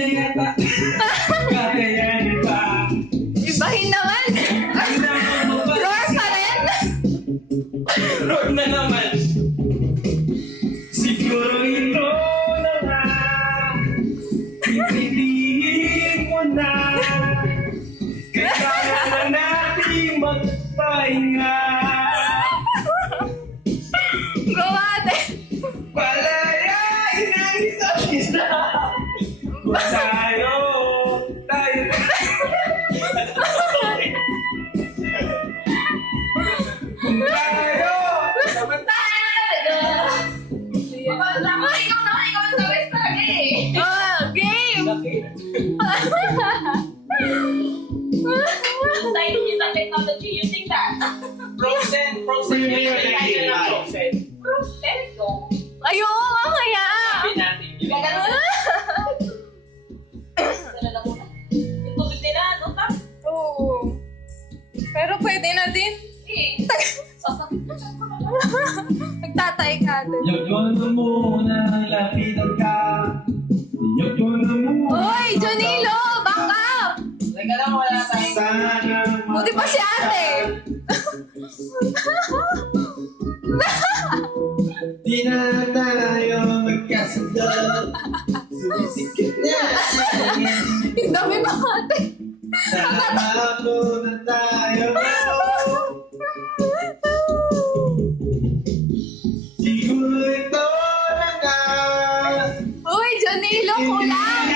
na yata. Kakayanin pa. Ibahin naman. Roar pa rin. Roar na naman. Siguro ito na nga. Pipiliin mo na. Kaya na natin magpahinga. Go ate. Palayain ang isa't isa. Kung tayo. Kung tayo. Oh, game. Frozen. Ayun, kaya. Sabi natin yun. Oo. Pero pwede na din. Nagtatay ka din. Yun na muna, lapitan ka. Yun na muna. Uy, Jonilo! Back up! Teka lang, wala tayong... Sana Buti pa si ate. di na tayo magkasundo. Sumisikip na. Ang dami pa ate. Sana muna tayo. Siguro ito na nga. Uy, Jonilo, kulang.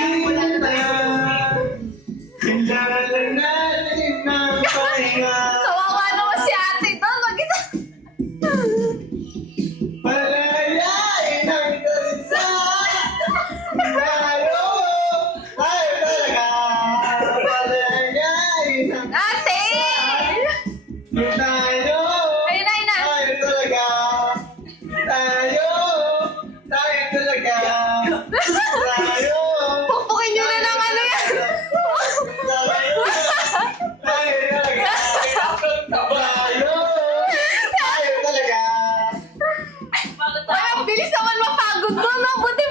Kailangan natin ng pahinga. Kawawa naman si ate doon. Mag-isa. Palayain ang isa. Tayo talaga. Palayain ang Ate! tayo. Ayun na, ayun na. Tayo talaga. Tayo talaga. Tayo. Pukpukin nyo na ng ano yan. Tayo talaga. Tayo talaga. Ay, ang bilis naman mapagod doon. No? Buti